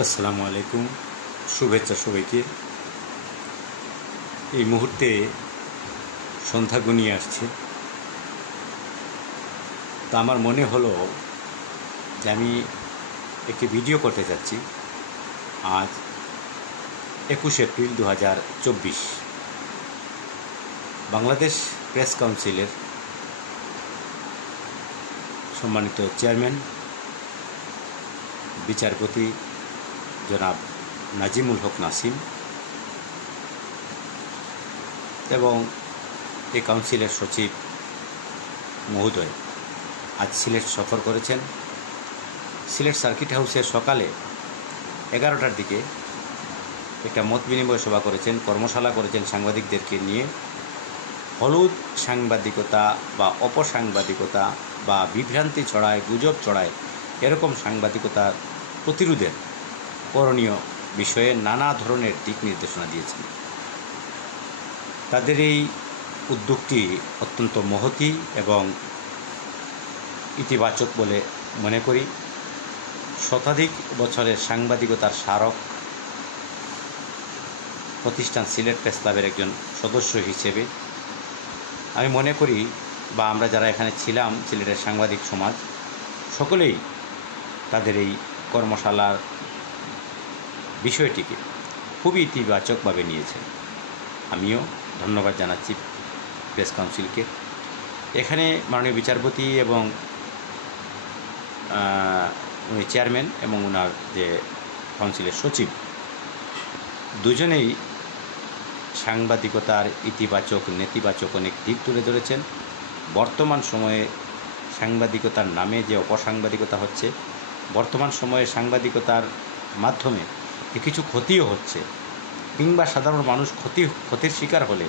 আসসালামু আলাইকুম, শুভেচ্ছা সবাইকে। এই মুহূর্তে সন্ধ্যা ঘনিয়ে আসছে, তা আমার মনে হলো যে আমি একটি ভিডিও করতে যাচ্ছি। আজ 21 এপ্রিল 2024 বাংলাদেশ প্রেস কাউন্সিলের সম্মানিত চেয়ারম্যান বিচারপতি জনাব নাজিমুল হক নাসিম এবং এই কাউন্সিলের সচিব মহোদয় আজ সিলেট সফর করেছেন। সিলেট সার্কিট হাউসে সকালে 11টার দিকে একটা মত বিনিময় সভা করেছেন, কর্মশালা করেছেন সাংবাদিকদেরকে নিয়ে। হলুদ সাংবাদিকতা বা অপসাংবাদিকতা বা বিভ্রান্তি ছড়ায়, গুজব ছড়ায়, এরকম সাংবাদিকতা প্রতিরোধের করণীয় বিষয়ে নানা ধরনের দিক নির্দেশনা দিয়েছেন। তাদের এই উদ্যোগটি অত্যন্ত মহতী এবং ইতিবাচক বলে মনে করি। শতাধিক বছরের সাংবাদিকতার স্মারক প্রতিষ্ঠান সিলেট প্রেস ক্লাবের একজন সদস্য হিসেবে আমি মনে করি, বা আমরা যারা এখানে ছিলাম সিলেটের সাংবাদিক সমাজ সকলেই তাদের এই কর্মশালার বিষয়টিকে খুবই ইতিবাচকভাবে নিয়েছেন। আমিও ধন্যবাদ জানাচ্ছি প্রেস কাউন্সিলকে। এখানে মাননীয় বিচারপতি এবং উনি চেয়ারম্যান এবং ওনার যে কাউন্সিলের সচিব দুজনেই সাংবাদিকতার ইতিবাচক নেতিবাচক অনেক দিক তুলে ধরেছেন। বর্তমান সময়ে সাংবাদিকতার নামে যে অপসাংবাদিকতা হচ্ছে, বর্তমান সময়ে সাংবাদিকতার মাধ্যমে কিছু ক্ষতিও হচ্ছে, কিংবা সাধারণ মানুষ ক্ষতির শিকার হলে